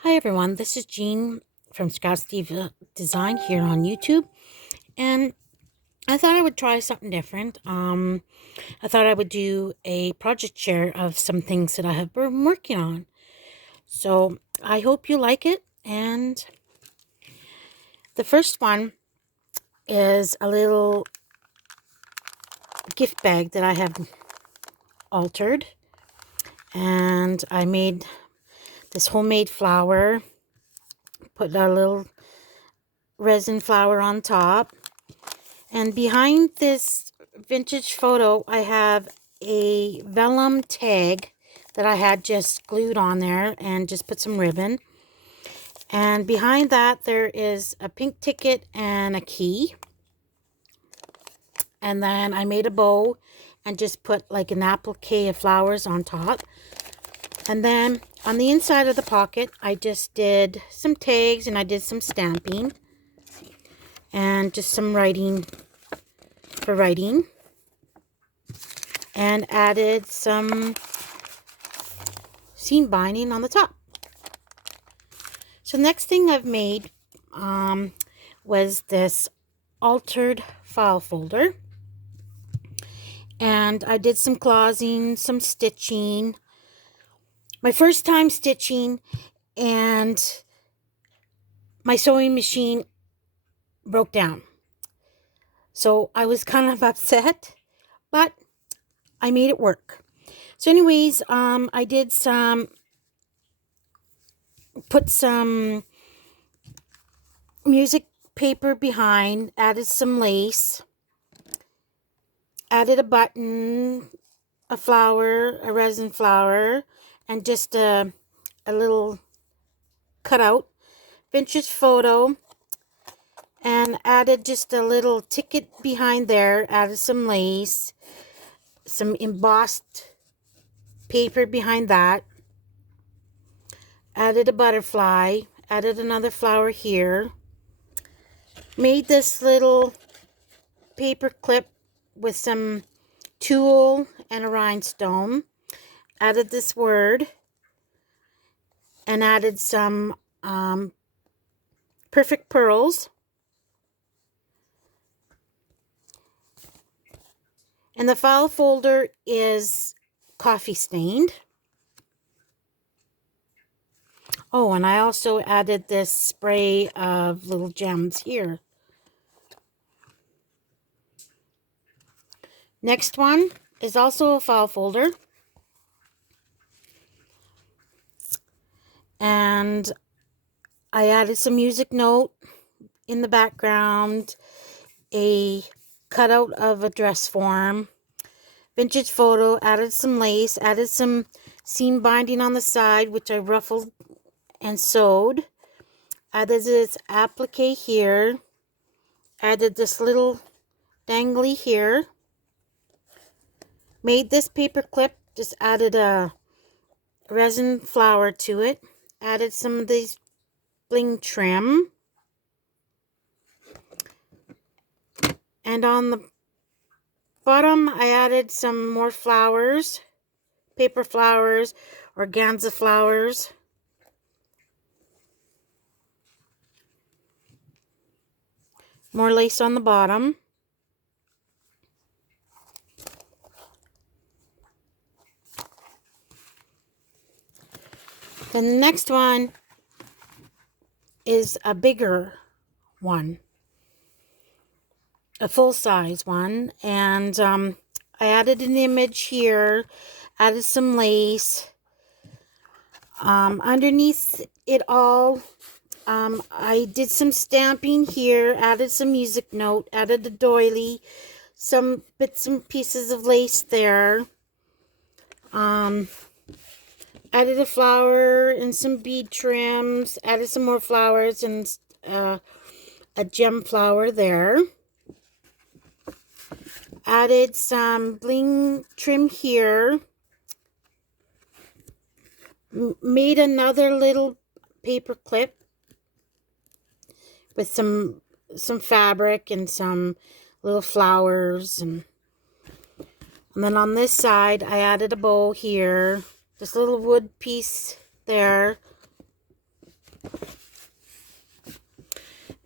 Hi everyone, this is Jean from Scott Steve Design here on YouTube, and I thought I would try something different. I thought I would do a project share of some things that I have been working on. So I hope you like it. And the first one is a little gift bag that I have altered, and I made this homemade flower, put a little resin flower on top. And behind this vintage photo, I have a vellum tag that I had just glued on there and just put some ribbon. And behind that, there is a pink ticket and a key. And then I made a bow and just put like an applique of flowers on top. And then on the inside of the pocket, I just did some tags and I did some stamping and just some writing for writing. And added some seam binding on the top. So next thing I've made was this altered file folder. And I did some closing, some stitching. My first time stitching, and my sewing machine broke down. So I was kind of upset, but I made it work. So anyways, I did put some music paper behind, added some lace, added a button, a flower, a resin flower, and just a little cutout, vintage photo, and added just a little ticket behind there, added some lace, some embossed paper behind that, added a butterfly, added another flower here, made this little paper clip with some tulle and a rhinestone, added this word, and added some perfect pearls. And the file folder is coffee stained. Oh, and I also added this spray of little gems here. Next one is also a file folder. And I added some music note in the background, a cutout of a dress form, vintage photo, added some lace, added some seam binding on the side, which I ruffled and sewed, added this applique here, added this little dangly here, made this paper clip, just added a resin flower to it, added some of these bling trim, and on the bottom I added some more flowers, paper flowers, organza flowers. More lace on the bottom. Then the next one is a bigger one, a full-size one, and I added an image here, added some lace. Underneath it all, I did some stamping here, added some music note, added a doily, some bits and pieces of lace there. Added a flower and some bead trims, added some more flowers and a gem flower there. Added some bling trim here. Made another little paper clip with some fabric and some little flowers, and then on this side I added a bow here, this little wood piece there,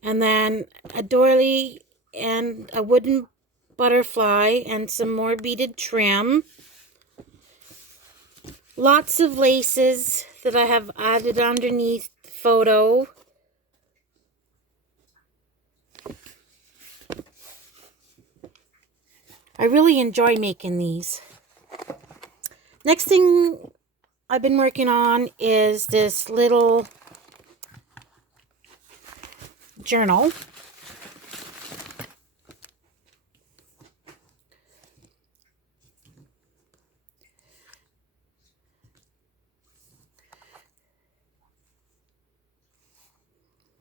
and then a doily and a wooden butterfly and some more beaded trim. Lots of laces that I have added underneath the photo. I really enjoy making these. Next thing I've been working on is this little journal.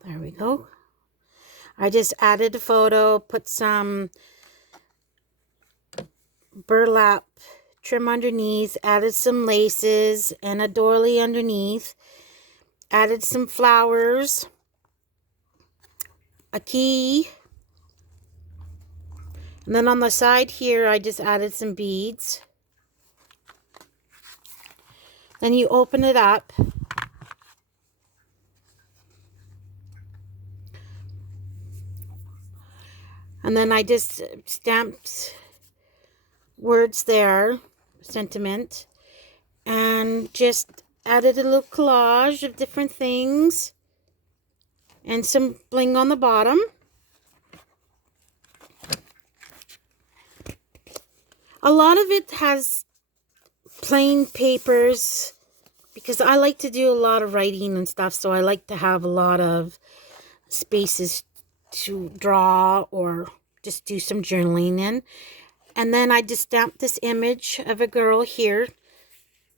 There we go. I just added a photo, put some burlap trim underneath, added some laces and a doily underneath, added some flowers, a key, and then on the side here I just added some beads. Then you open it up, and then I just stamped words there, sentiment, and just added a little collage of different things and some bling on the bottom. A lot of it has plain papers because I like to do a lot of writing and stuff, so I like to have a lot of spaces to draw or just do some journaling in. And then I just stamped this image of a girl here.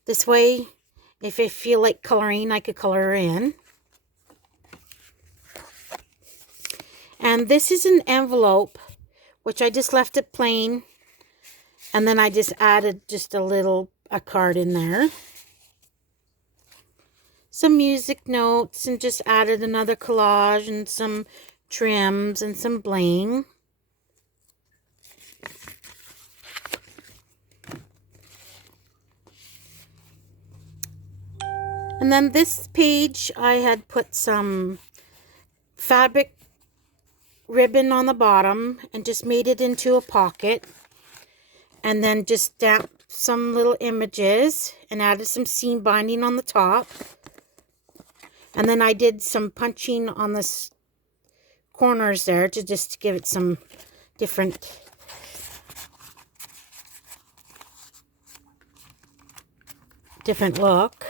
This way, if I feel like coloring, I could color her in. And this is an envelope, which I just left it plain. And then I just added just a card in there. Some music notes and just added another collage and some trims and some bling. And then this page, I had put some fabric ribbon on the bottom and just made it into a pocket. And then just stamped some little images and added some seam binding on the top. And then I did some punching on the corners there to just give it some different look.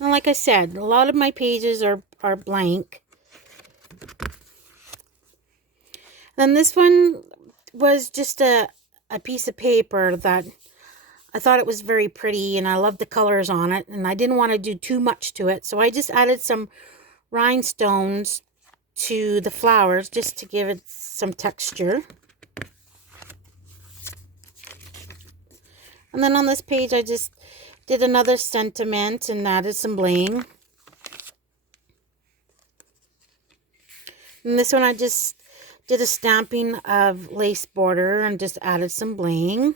And like I said, a lot of my pages are blank. Then this one was just a piece of paper that I thought it was very pretty and I loved the colors on it, and I didn't want to do too much to it, so I just added some rhinestones to the flowers just to give it some texture. And then on this page I just did another sentiment and added some bling. And this one I just did a stamping of lace border and just added some bling.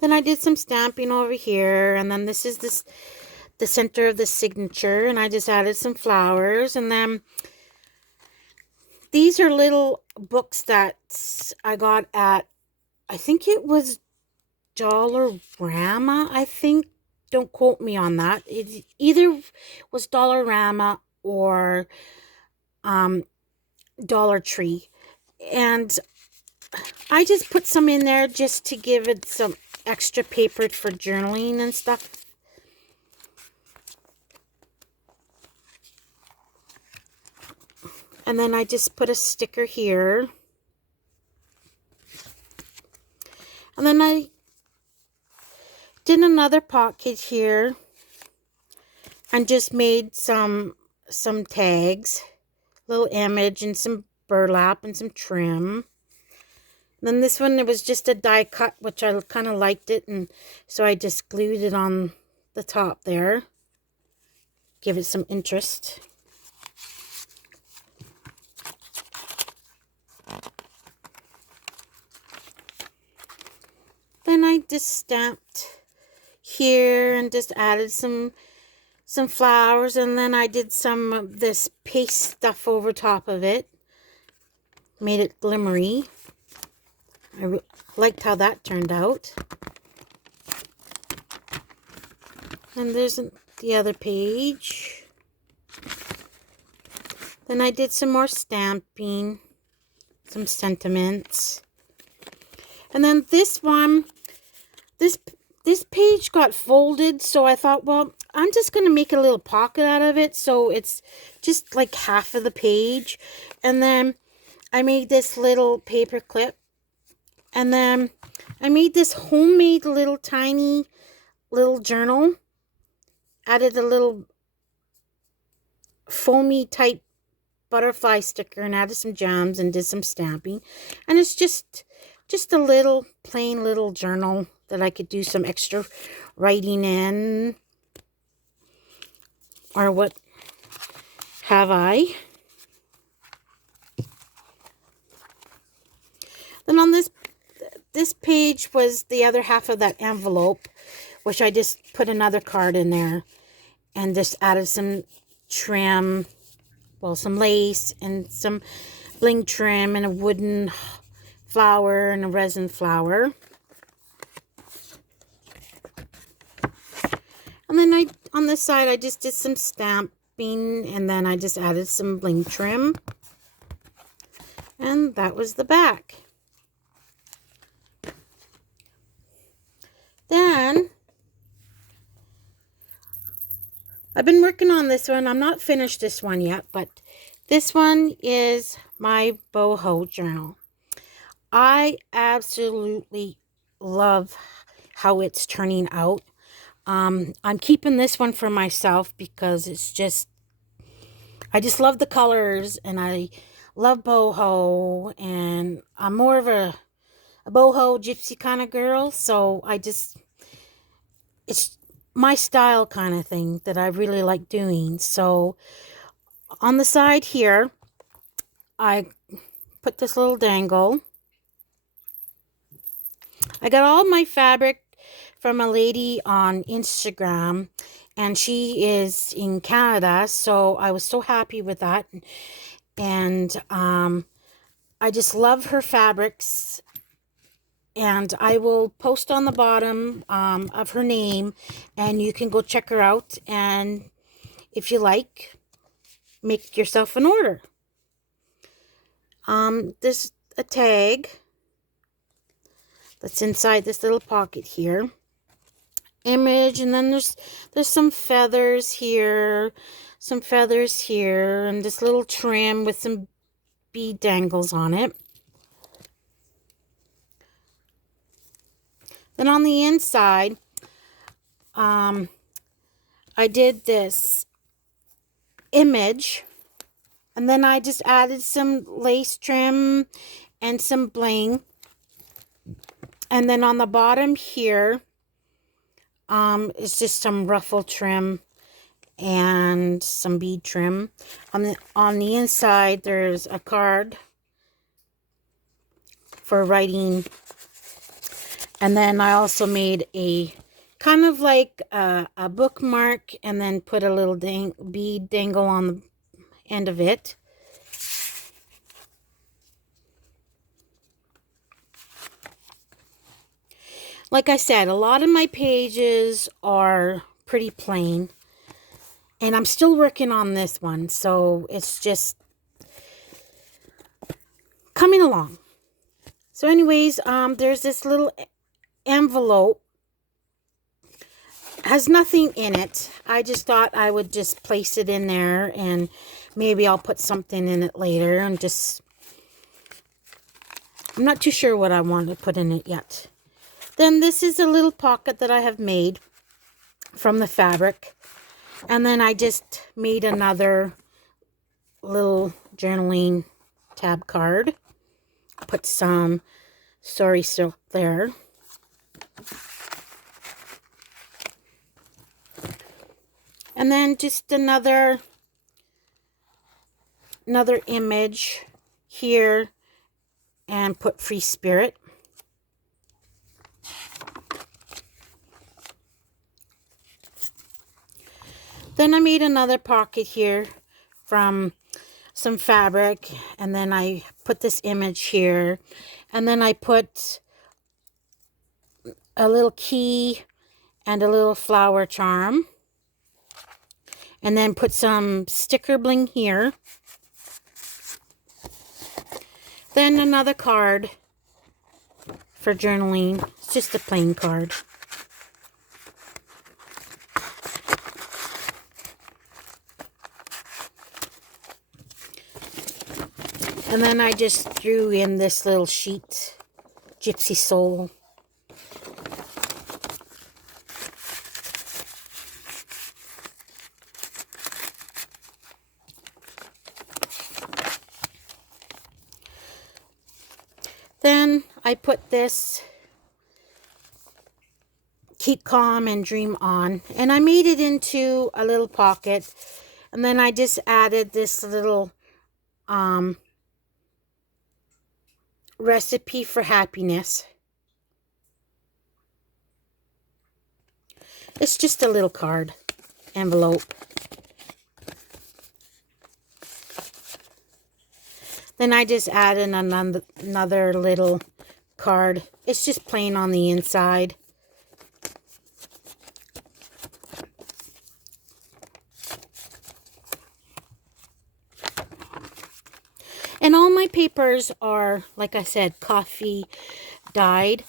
Then I did some stamping over here, and then this is the center of the signature, and I just added some flowers. And then these are little books that I got at, I think it was Dollarama, I think. Don't quote me on that. It either was Dollarama or Dollar Tree. And I just put some in there just to give it some extra paper for journaling and stuff. And then I just put a sticker here. And then I did another pocket here and just made some tags, little image and some burlap and some trim. And then this one, it was just a die cut, which I kind of liked it, and so I just glued it on the top there, give it some interest. Then I just stamped here and just added some some flowers, and then I did some of this paste stuff over top of it. Made it glimmery. I liked how that turned out. And there's the other page. Then I did some more stamping, some sentiments. And then this one, this page got folded, so I thought, well, I'm just going to make a little pocket out of it, so it's just like half of the page. And then I made this little paper clip. And then I made this homemade little tiny little journal. Added a little foamy type butterfly sticker and added some gems and did some stamping. And it's just a little plain little journal that I could do some extra writing in. Or what have I? Then on this page was the other half of that envelope, which I just put another card in there and just added some trim, well, some lace and some bling trim and a wooden flower and a resin flower. And then on this side, I just did some stamping, and then I just added some bling trim. And that was the back. Then I've been working on this one. I'm not finished this one yet, but this one is my boho journal. I absolutely love how it's turning out. I'm keeping this one for myself because it's just, I just love the colors, and I love boho, and I'm more of a boho gypsy kind of girl, so it's my style kind of thing that I really like doing. So on the side here, I put this little dangle. I got all my fabric from a lady on Instagram, and she is in Canada, so I was so happy with that. And I just love her fabrics. And I will post on the bottom of her name, and you can go check her out. And if you like, make yourself an order. There's a tag that's inside this little pocket here. Image, and then there's some feathers here, and this little trim with some bead dangles on it. Then on the inside, I did this image, and then I just added some lace trim and some bling. And then on the bottom here, it's just some ruffle trim and some bead trim. On the inside, there's a card for writing. And then I also made a kind of like a bookmark, and then put a little bead dangle on the end of it. Like I said, a lot of my pages are pretty plain, and I'm still working on this one, so it's just coming along. So anyways, there's this little envelope. Has nothing in it. I just thought I would just place it in there, and maybe I'll put something in it later. I'm not too sure what I want to put in it yet. Then this is a little pocket that I have made from the fabric. And then I just made another little journaling tab card. Put some sari silk there. And then just another image here, and put free spirit. Then I made another pocket here from some fabric, and then I put this image here, and then I put a little key and a little flower charm, and then put some sticker bling here. Then another card for journaling. It's just a plain card. And then I just threw in this little sheet, Gypsy Soul. Then I put this Keep Calm and Dream On, and I made it into a little pocket, and then I just added this little recipe for happiness. It's just a little card envelope. Then I just added another little card. It's just plain on the inside. And all my papers are, like I said, coffee dyed.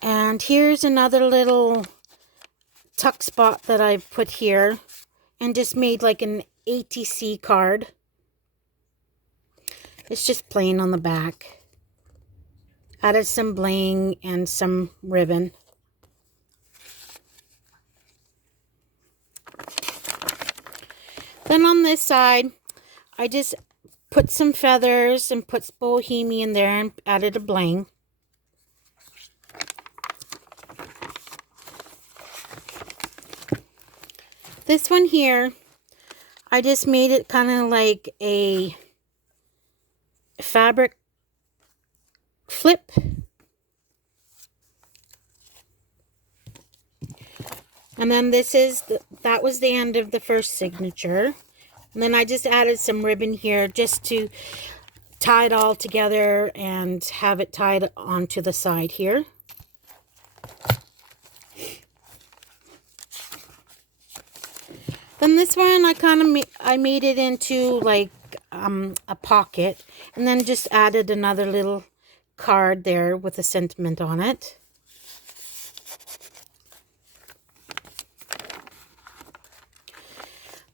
And here's another little tuck spot that I put here, and just made like an ATC card. It's just plain on the back. Added some bling and some ribbon. Then on this side, I just put some feathers and put Bohemian there and added a bling. This one here, I just made it kind of like a fabric flip. And then that was the end of the first signature. And then I just added some ribbon here just to tie it all together and have it tied onto the side here. Then this one I made it into like a pocket, and then just added another little card there with a sentiment on it.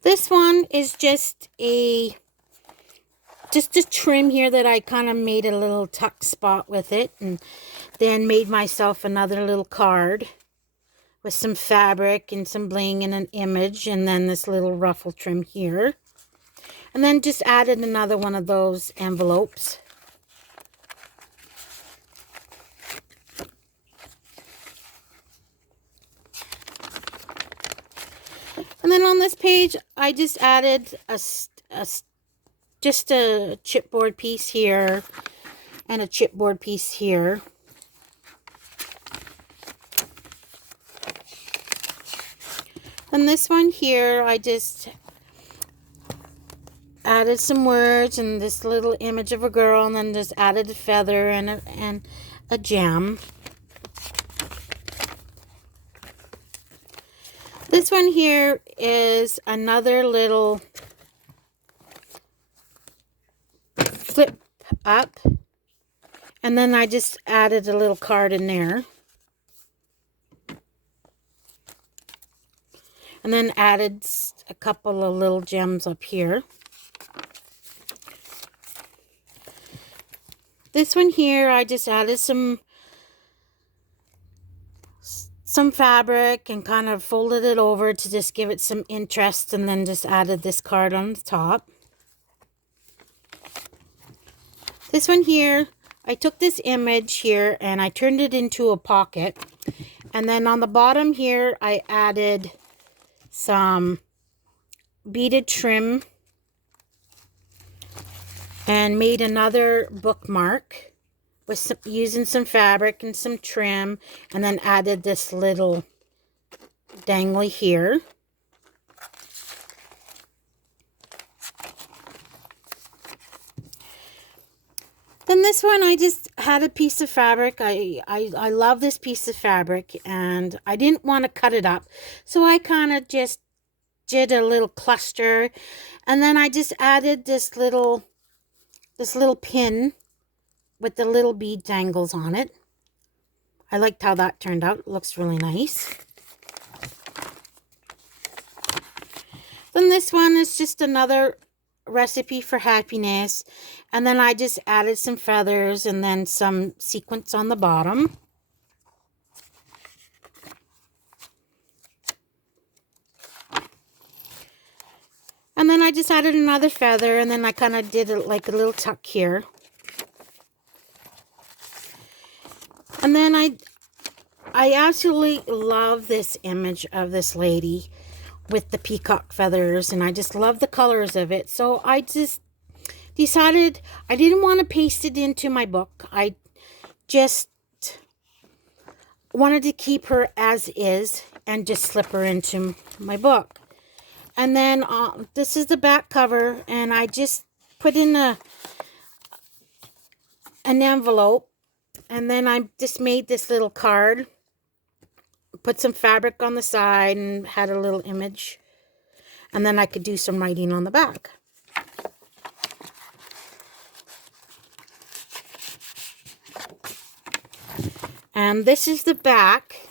This one is just a trim here that I kind of made a little tuck spot with it, and then made myself another little card with some fabric and some bling and an image, and then this little ruffle trim here. And then just added another one of those envelopes. And then on this page, I just added just a chipboard piece here and a chipboard piece here. And this one here, I just added some words and this little image of a girl, and then just added a feather and a gem. This one here is another little flip up, and then I just added a little card in there. And then added a couple of little gems up here. This one here, I just added some fabric and kind of folded it over to just give it some interest, and then just added this card on the top. This one here, I took this image here and I turned it into a pocket. And then on the bottom here, I added some beaded trim and made another bookmark with using some fabric and some trim, and then added this little dangly here. Then this one, I just had a piece of fabric. I love this piece of fabric, and I didn't want to cut it up. So I kind of just did a little cluster, and then I just added this little pin with the little bead dangles on it. I liked how that turned out. It looks really nice. Then this one is just another recipe for happiness, and then I just added some feathers and then some sequins on the bottom. And then I just added another feather, and then I kind of did it like a little tuck here. And then I absolutely love this image of this lady with the peacock feathers, and I just love the colors of it. So I just decided I didn't want to paste it into my book. I just wanted to keep her as is and just slip her into my book. And then this is the back cover, and I just put in an envelope, and then I just made this little card, put some fabric on the side, and had a little image, and then I could do some writing on the back. And this is the back.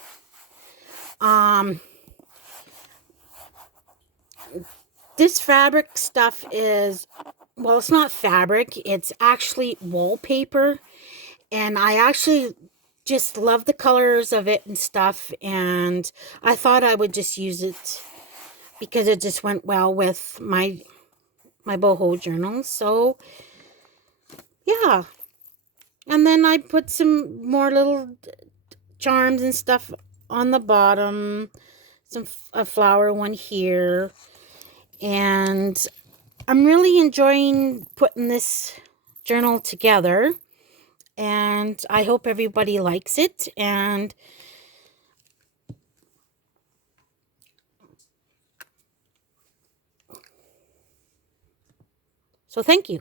This fabric stuff is, well, it's not fabric, it's actually wallpaper, and I actually just love the colors of it and stuff, and I thought I would just use it because it just went well with my boho journal. So yeah, and then I put some more little charms and stuff on the bottom, a flower one here, and I'm really enjoying putting this journal together, and I hope everybody likes it. And so thank you.